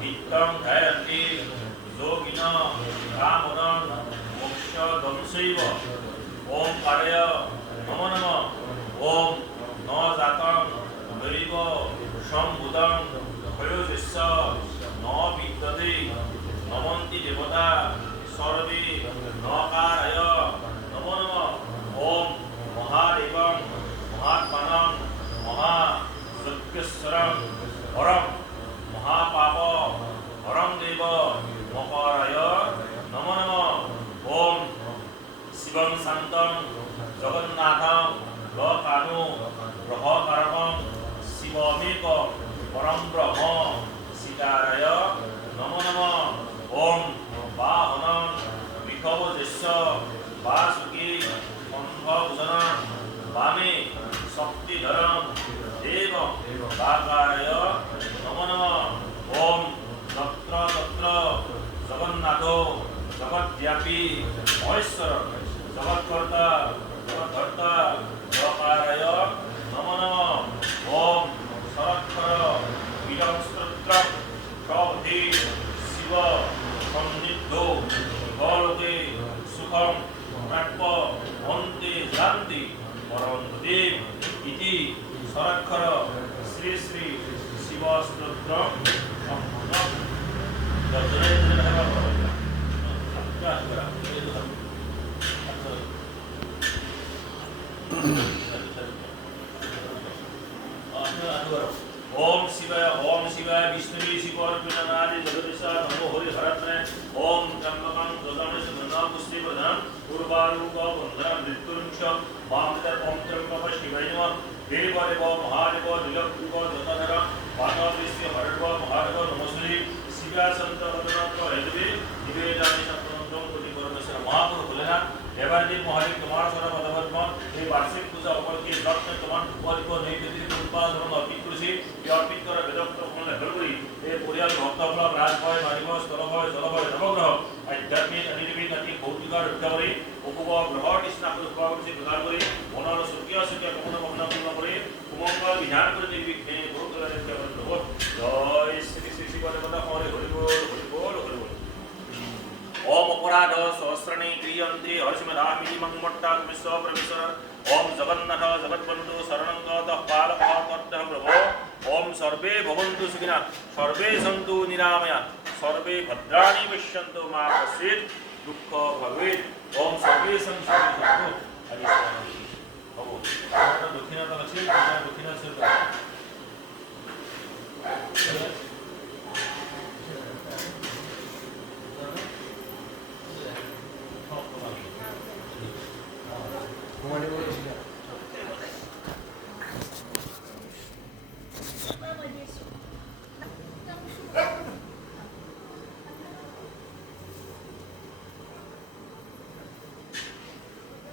नित्यं ध्यायन्ति योगिनः कामदं मोक्षदंशैव ओंकाराय नमो नमः। ओम न जातं दैव सम्बुद्धं भयोजस्य न विद्यते नमन्ति देवता सर्वे नकाराय नमो नमः। ओम महादेवं महात्मानं महासत्यस्वरं परं महापाप परं देव नकाराय नमो नमः। ओम शिवं शान्तं जगन्नाथं लोकानु ग्रहकारकं शिवमेक परं ब्रह्म सीताराय नमो नमः। ओम वाहनं विखवजस्य वासुकी कंठभूषणं वामे शक्तिधरं देव काकाराय नमो नमः। ओम तत्र तत्र जगन्नाथो जगद्व्यापी महेश्वर जगत्कर्ता जगद्धर्ता लोकाराय नमो नमः। ओम शरत्कर विलंस्त्रं प्रभृति शिव सन्निधो गोलोके सुखं प्राप्य अन्ते शान्ति परन्तु इति शरत्कर श्री श्री शिव स्तोत्रं सम्पूर्णं। ओम शिवाय विष्णुवे शिवोर्जुनादि जगदीशा नमो हरि हरत्रे। ओम त्र्यंबकं गजाननं सुगन्धां पुष्टिवर्धनं उर्वारुकं वन्दनं मृत्युंशं वामदेव। ओम त्र्यंबक शिवाय नमः। देवदेव महादेव नीलकूप दत्तधर पातालस्य हरदेव महादेव नमस्ते। शिवासंतवदनात्र हेतुवे निवेदानि संतों कोटि परमेश्वर महापुरुष भोलेनाथ देवादिदेव महादेव कुमार सर पदपद्म এই বার্ষিক পূজা উপলক্ষে যত্ন তোমার উপরিক নৈবেদ্যিক উৎপাদন অর্পিত করেছি। এই অর্পিত করা বেদক্ত ফল লেখল করি এই পরিয়াল ভক্তফল রাজভয় নারীভয় স্থলভয় জলভয় নবগ্রহ আধ্যাত্মিক অনির্বিক অতি ভৌতিকার রক্ষা করে উপব গ্রহ কৃষ্ণাকে উৎপাদন প্রদান করে মনর সুখীয় সুখীয় কখনো কখনো পূর্ণ করে কুমঙ্গল বিধান করে নির্বিঘ্নে বহুতলা রক্ষা করে দেব। জয় শ্রী শ্রী শিব দেবতা হরে হরি বল হরি বল হরি বল। ओम अपराध सहस्रणे क्रियन्ते हर्षमेधामिति मंगमट्टात्मेश्व परमेश्वर। ओम जगन्नाथ जगद्बन्धु शरणं गतः पालकः तत्तः प्रभो। ओम सर्वे भवन्तु सुखिनः सर्वे सन्तु निरामया सर्वे भद्राणि पश्यन्तु मा कश्चित् दुःख भवेत्। ओम सर्वे संसार